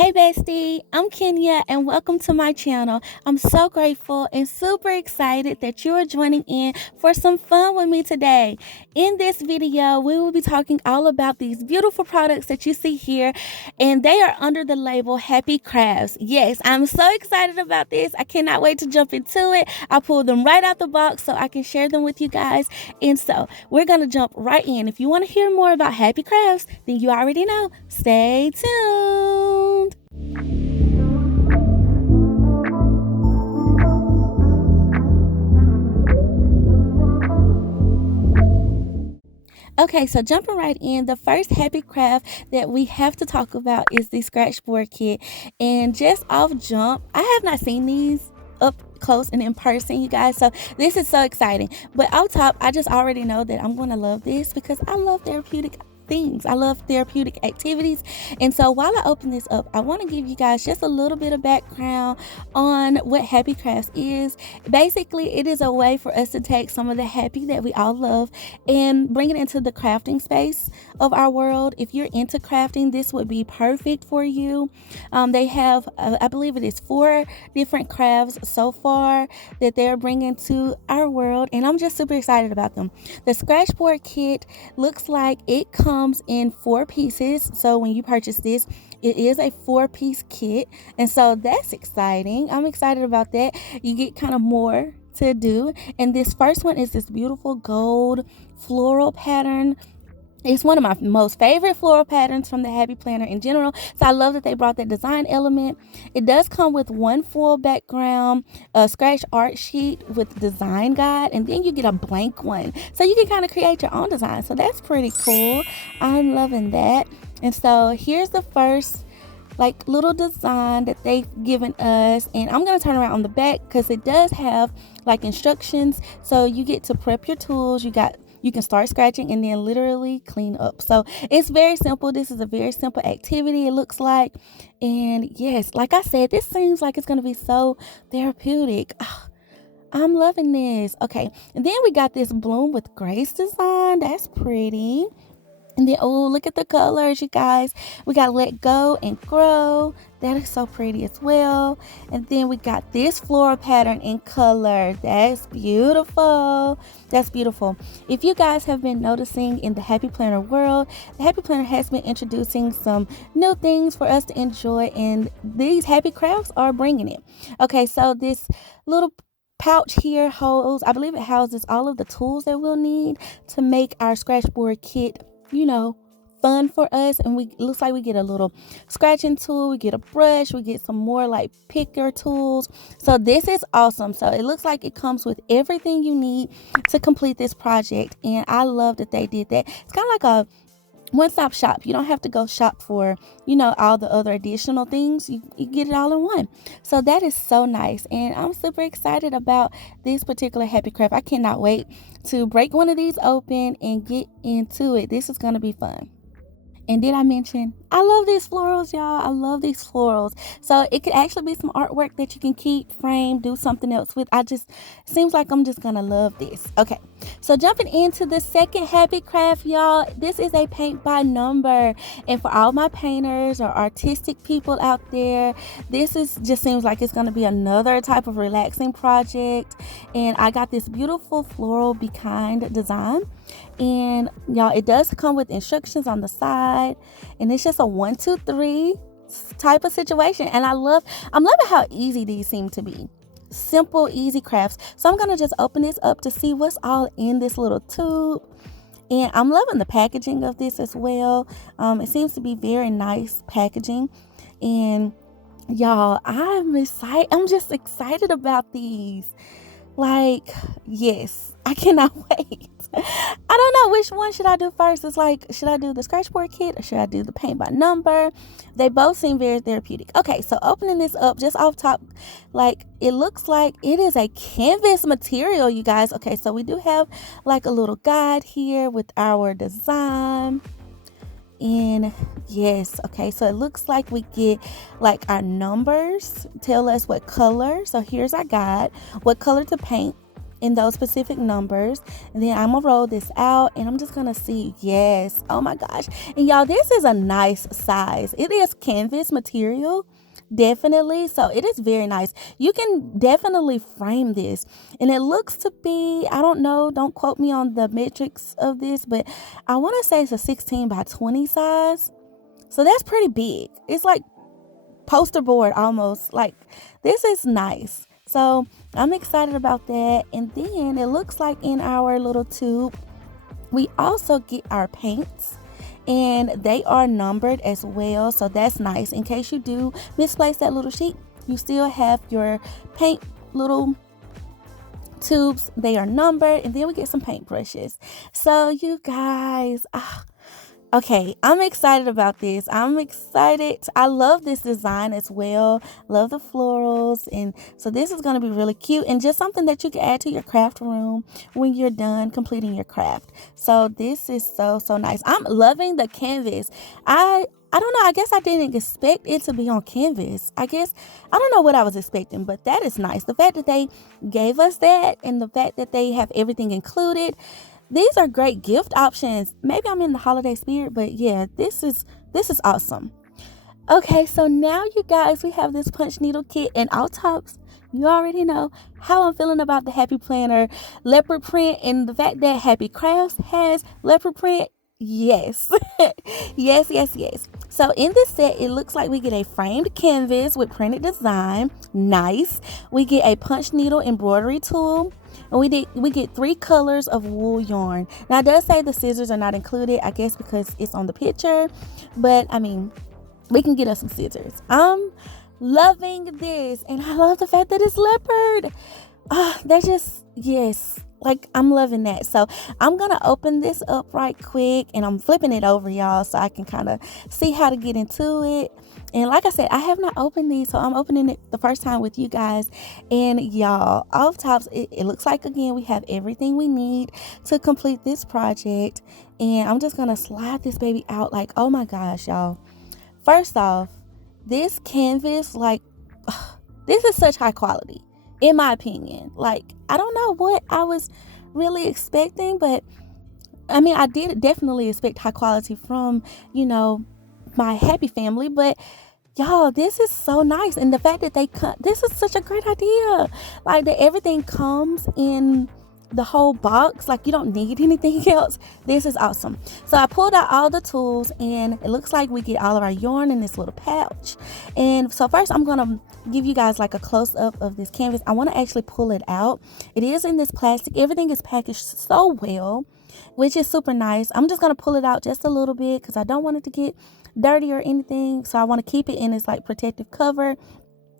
Hey Bestie, I'm Kenya and welcome to my channel. I'm so grateful and super excited that you are joining in for some fun with me today. In this video, we will be talking all about these beautiful products that you see here, and they are under the label Happy Crafts. Yes, I'm so excited about this. I cannot wait to jump into it. I pulled them right out the box so I can share them with you guys. And so we're going to jump right in. If you want to hear more about Happy Crafts, then you already know. Stay tuned. Okay, so jumping right in, the first happy craft that we have to talk about is the scratch board kit. And just off jump, I have not seen these up close and in person, you guys. So this is so exciting. But off top, I just already know that I'm going to love this because I love therapeutic things. I love therapeutic activities. And so while I open this up, I want to give you guys just a little bit of background on what Happy Crafts is. Basically, it is a way for us to take some of the happy that we all love and bring it into the crafting space of our world. If you're into crafting, this would be perfect for you. They have, I believe it is 4 different crafts so far that they're bringing to our world, and I'm just super excited about them. The scratch board kit looks like it comes in 4 pieces. So when you purchase this, it is a 4-piece kit, and so that's exciting. I'm excited about that. You get kind of more to do, and this first one is this beautiful gold floral pattern. It's one of my most favorite floral patterns from the Happy Planner in general. So I love that they brought that design element. It does come with one full background, a scratch art sheet with design guide, and then you get a blank one. So you can kind of create your own design. So that's pretty cool. I'm loving that. And so here's the first little design that they've given us, and I'm going to turn around on the back because it does have instructions. So you get to prep your tools. You can start scratching and then literally clean up. So it's very simple. This is a very simple activity, it looks like. And yes, like I said, this seems like it's going to be so therapeutic. I'm loving this. Okay, and then we got this Bloom with Grace design. That's pretty. And then, oh, look at the colors, you guys. We got Let Go and Grow. That is so pretty as well. And then we got this floral pattern in color. That's beautiful. That's beautiful. If you guys have been noticing in the Happy Planner world, the Happy Planner has been introducing some new things for us to enjoy, and these Happy Crafts are bringing it. Okay, so this little pouch here holds, I believe it houses all of the tools that we'll need to make our scratch board kit fun for us. And it looks like we get a little scratching tool, we get a brush, we get some more picker tools. So this is awesome. So it looks like it comes with everything you need to complete this project, and I love that they did that. It's kind of like a one-stop shop. You don't have to go shop for all the other additional things. You get it all in one. So that is so nice, and I'm super excited about this particular Happy Craft. I cannot wait to break one of these open and get into it. This is going to be fun. And did I mention, I love these florals, y'all. I love these florals. So it could actually be some artwork that you can keep, frame, do something else with. Seems like I'm just going to love this. Okay, so jumping into the second Happy Craft, y'all. This is a paint by number. And for all my painters or artistic people out there, just seems like it's going to be another type of relaxing project. And I got this beautiful floral Be Kind design. And y'all, it does come with instructions on the side, and it's just a 1, 2, 3 type of situation. And I'm loving how easy these seem to be. Simple, easy crafts. So I'm gonna just open this up to see what's all in this little tube. And I'm loving the packaging of this as well. It seems to be very nice packaging. And y'all, I'm just excited about these. Yes, I cannot wait. I don't know which one should I do first. It's should I do the scratch board kit or should I do the paint by number? They both seem very therapeutic. Okay, so opening this up just off top, it looks like it is a canvas material, you guys. Okay, so we do have a little guide here with our design. And yes, okay, so it looks like we get our numbers tell us what color. So here's our guide, what color to paint. in those specific numbers. And then I'm gonna roll this out and I'm just gonna see. Yes, oh my gosh. And y'all, this is a nice size. It is canvas material, definitely, so it is very nice. You can definitely frame this, and it looks to be, I don't know, don't quote me on the metrics of this, but I want to say it's a 16 by 20 size, so that's pretty big. It's like poster board almost. Like, this is nice, so I'm excited about that. And then it looks like in our little tube we also get our paints, and they are numbered as well, so that's nice. In case you do misplace that little sheet, you still have your paint little tubes. They are numbered. And then we get some paint brushes. So you guys, okay, I'm excited about this. I'm excited. I love this design as well. Love the florals. And so this is going to be really cute and just something that you can add to your craft room when you're done completing your craft. So this is so nice. I'm loving the canvas. I don't know. I guess I didn't expect it to be on canvas. I don't know what I was expecting, but that is nice. The fact that they gave us that and the fact that they have everything included. These are great gift options. Maybe I'm in the holiday spirit, but yeah, this is awesome. Okay, so now you guys, we have this punch needle kit, and off tops, you already know how I'm feeling about the Happy Planner leopard print, and the fact that Happy Crafts has leopard print. Yes. yes. So in this set, it looks like we get a framed canvas with printed design. Nice. We get a punch needle embroidery tool. And we get 3 colors of wool yarn. Now it does say the scissors are not included, I guess because it's on the picture. But I mean, we can get us some scissors. I'm loving this. And I love the fact that it's leopard. That's just, yes. Like, I'm loving that. So I'm going to open this up right quick, and I'm flipping it over, y'all, so I can kind of see how to get into it. And like I said, I have not opened these, so I'm opening it the first time with you guys. And y'all, off tops, it looks like, again, we have everything we need to complete this project. And I'm just going to slide this baby out. Like, oh my gosh, y'all. First off, this canvas, like, this is such high quality. In my opinion, like, I don't know what I was really expecting, but I mean, I did definitely expect high quality from, my happy family, but y'all, this is so nice. And the fact that this is such a great idea. Like, that everything comes in the whole box, like you don't need anything else. This is awesome. So I pulled out all the tools, and it looks like we get all of our yarn in this little pouch. And so first I'm gonna give you guys like a close-up of this canvas. I want to actually pull it out. It is in this plastic. Everything is packaged so well, which is super nice. I'm just gonna pull it out just a little bit because I don't want it to get dirty or anything. So I want to keep it in its like protective cover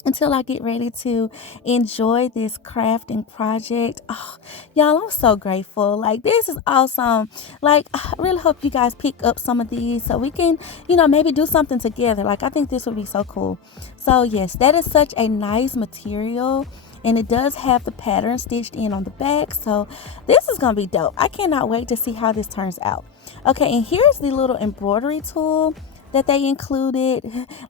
until I get ready to enjoy this crafting project. Oh, y'all, I'm so grateful. Like, this is awesome. Like, I really hope you guys pick up some of these so we can, maybe do something together. Like, I think this would be so cool. So yes, that is such a nice material, and it does have the pattern stitched in on the back. So this is gonna be dope. I cannot wait to see how this turns out. Okay, and here's the little embroidery tool that they included.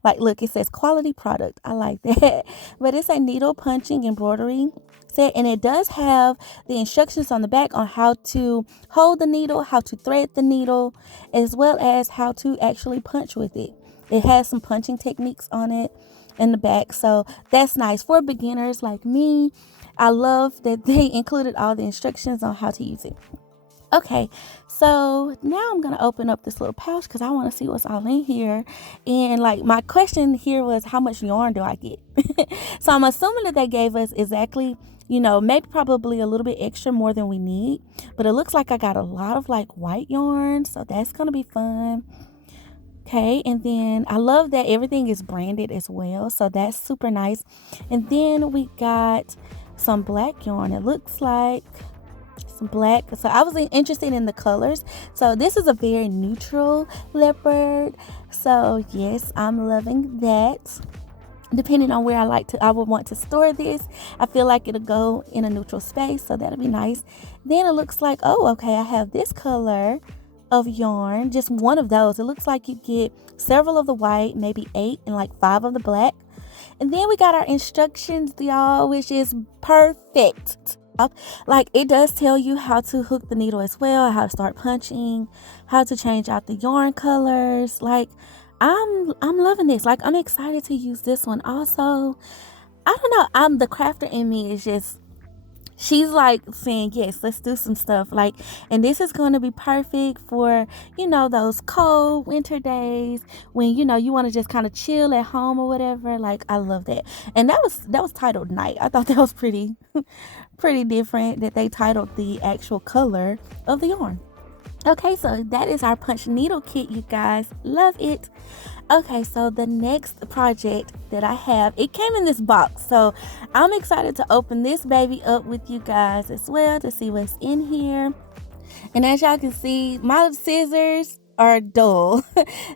Like, look, it says quality product. I like that. But it's a needle punching embroidery set, and it does have the instructions on the back on how to hold the needle, how to thread the needle, as well as how to actually punch with it. It has some punching techniques on it in the back, so that's nice for beginners like me. I love that they included all the instructions on how to use it. Okay, so now I'm going to open up this little pouch because I want to see what's all in here. And like, my question here was, how much yarn do I get? So I'm assuming that they gave us exactly, maybe probably a little bit extra more than we need. But it looks like I got a lot of like white yarn, so that's going to be fun. Okay, and then I love that everything is branded as well, so that's super nice. And then we got some black yarn. It looks like black, so I was interested in the colors. So this is a very neutral leopard, so yes, I'm loving that. Depending on where I would want to store this, I feel like it'll go in a neutral space, so that'll be nice. Then it looks like, oh, okay, I have this color of yarn, just one of those. It looks like you get several of the white, maybe 8, and like 5 of the black. And then we got our instructions, y'all, which is perfect. Like, it does tell you how to hook the needle as well, how to start punching, how to change out the yarn colors. Like, I'm loving this. Like, I'm excited to use this one also. I don't know, I'm the crafter in me is just, she's like saying, yes, let's do some stuff. Like, and this is going to be perfect for, those cold winter days when, you want to just kind of chill at home or whatever. Like, I love that. And that was titled Night. I thought that was pretty pretty different that they titled the actual color of the yarn. Okay, so that is our punch needle kit, you guys. Love it. Okay, so the next project that I have, it came in this box. So I'm excited to open this baby up with you guys as well to see what's in here. And as y'all can see, my scissors are dull.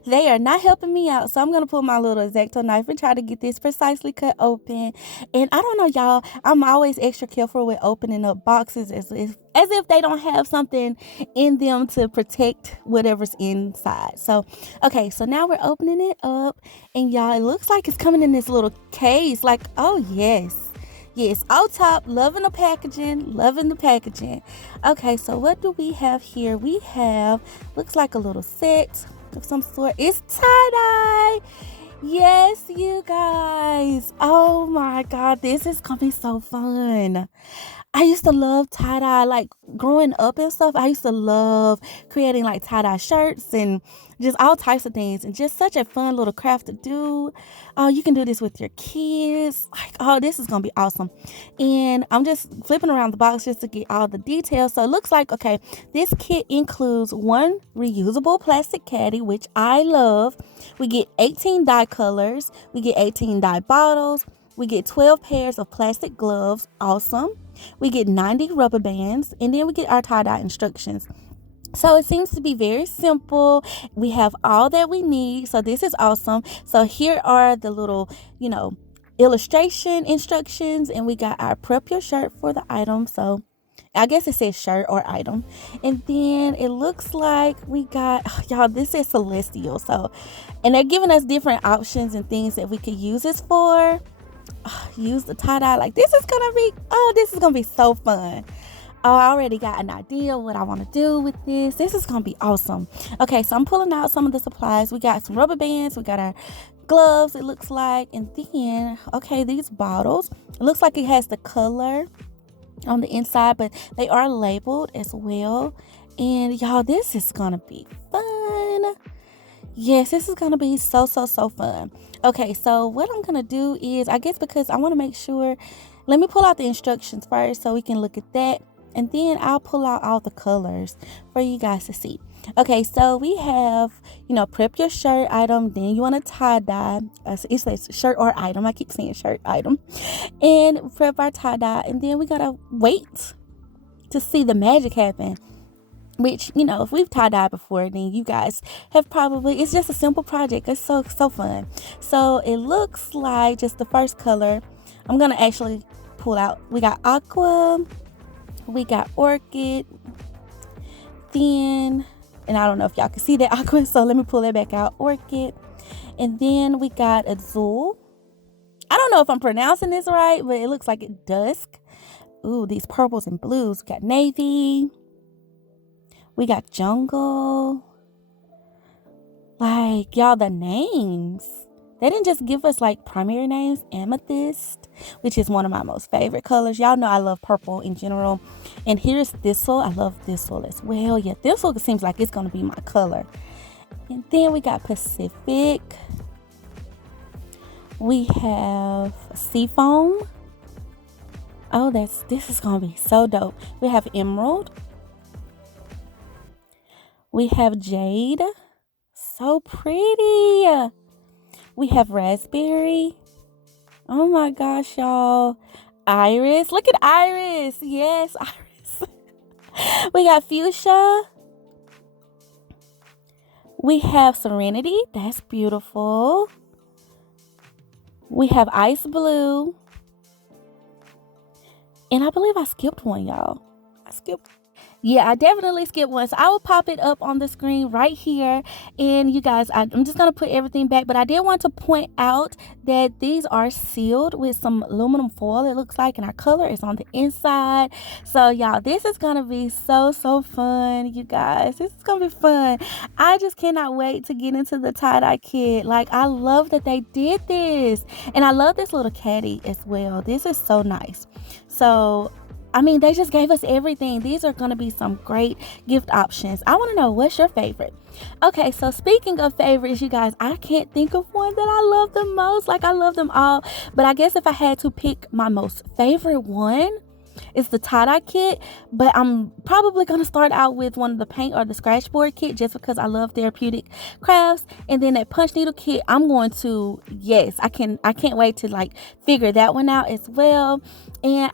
They are not helping me out. So I'm going to pull my little X-Acto knife and try to get this precisely cut open. And I don't know, y'all, I'm always extra careful with opening up boxes as if they don't have something in them to protect whatever's inside. So, okay, so now we're opening it up. And y'all, it looks like it's coming in this little case. Like, oh, yes. Yes, on top, loving the packaging, loving the packaging. Okay, so what do we have here? We have, looks like a little set of some sort. It's tie-dye. Yes, you guys. Oh my God, this is gonna be so fun. I used to love tie-dye, like growing up and stuff. I used to love creating like tie-dye shirts and just all types of things, and just such a fun little craft to do. Oh, you can do this with your kids. Like, oh, this is gonna be awesome. And I'm just flipping around the box just to get all the details. So it looks like, okay, this kit includes one reusable plastic caddy, which I love. We get 18 dye colors. We get 18 dye bottles. We get 12 pairs of plastic gloves. Awesome. We get 90 rubber bands, and then we get our tie-dye instructions. So it seems to be very simple. We have all that we need. So this is awesome. So here are the little, illustration instructions, and we got our prep your shirt for the item. So I guess it says shirt or item. And then it looks like we got, y'all, this is celestial. So, and they're giving us different options and things that we could use this for. Use the tie-dye. Like, this is gonna be so fun. Oh, I already got an idea of what I want to do with this. This is gonna be awesome. Okay, so I'm pulling out some of the supplies. We got some rubber bands, we got our gloves, it looks like, and then, okay, these bottles, it looks like it has the color on the inside, but they are labeled as well. And y'all, this is gonna be fun. Yes, this is gonna be so fun. Okay, so what I'm gonna do is, I guess because I want to make sure, let me pull out the instructions first so we can look at that, and then I'll pull out all the colors for you guys to see. Okay, so we have, prep your shirt item, then you want to tie-dye. It says shirt or item. I keep saying shirt item. And prep our tie-dye, and then we gotta wait to see the magic happen. Which, if we've tie-dyed before, then you guys have probably, it's just a simple project. It's so fun. So it looks like just the first color, I'm going to actually pull out. We got aqua, we got orchid, then, and I don't know if y'all can see that aqua, so let me pull that back out. Orchid, and then we got azul. I don't know if I'm pronouncing this right, but it looks like it dusk. Ooh, these purples and blues. We got navy. We got jungle. Like, y'all, the names. They didn't just give us like primary names. Amethyst, which is one of my most favorite colors. Y'all know I love purple in general. And here's thistle. I love thistle as well. Yeah, thistle seems like it's going to be my color. And then we got Pacific. We have seafoam. Oh, this is going to be so dope. We have emerald. We have jade. So pretty. We have raspberry. Oh my gosh, y'all. Iris. Look at Iris. Yes, Iris. We got fuchsia. We have serenity. That's beautiful. We have ice blue. And I believe I skipped one, y'all. Yeah, I definitely skipped one. So I will pop it up on the screen right here. And you guys, I'm just going to put everything back. But I did want to point out that these are sealed with some aluminum foil, it looks like. And our color is on the inside. So, y'all, this is going to be so, so fun, you guys. This is going to be fun. I just cannot wait to get into the tie-dye kit. Like, I love that they did this. And I love this little caddy as well. This is so nice. So, I mean, they just gave us everything. These are going to be some great gift options. I want to know, what's your favorite? Okay, so speaking of favorites, you guys, I can't think of one that I love the most. Like, I love them all. But I guess if I had to pick my most favorite one, it's the tie-dye kit, but I'm probably going to start out with one of the paint or the scratch board kit just because I love therapeutic crafts. And then that punch needle kit, I'm going to, yes, I can't wait to like figure that one out as well. And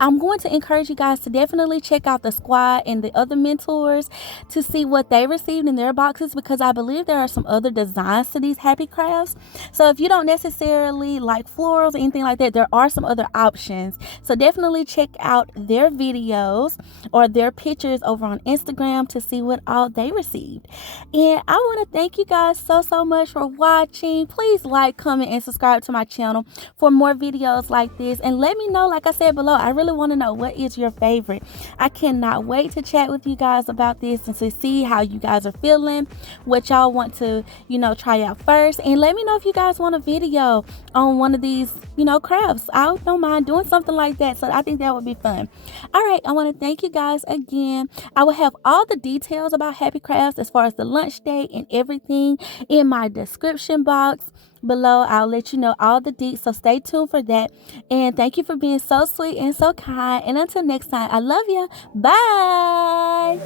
I'm going to encourage you guys to definitely check out the squad and the other mentors to see what they received in their boxes, because I believe there are some other designs to these happy crafts. So if you don't necessarily like florals or anything like that, there are some other options. So definitely check out their videos or their pictures over on Instagram to see what all they received. And I want to thank you guys so much for watching. Please like, comment, and subscribe to my channel for more videos like this. And let me know, like I said below, I really want to know, what is your favorite? I cannot wait to chat with you guys about this and to see how you guys are feeling, what y'all want to, try out first. And let me know if you guys want a video on one of these, crafts. I don't mind doing something like that. So I think that would be fun. All right, I want to thank you guys again. I will have all the details about Happy Crafts as far as the lunch date and everything in my description box below. I'll let you know all the deets, so stay tuned for that. And thank you for being so sweet and so kind. And until next time, I love you. Bye.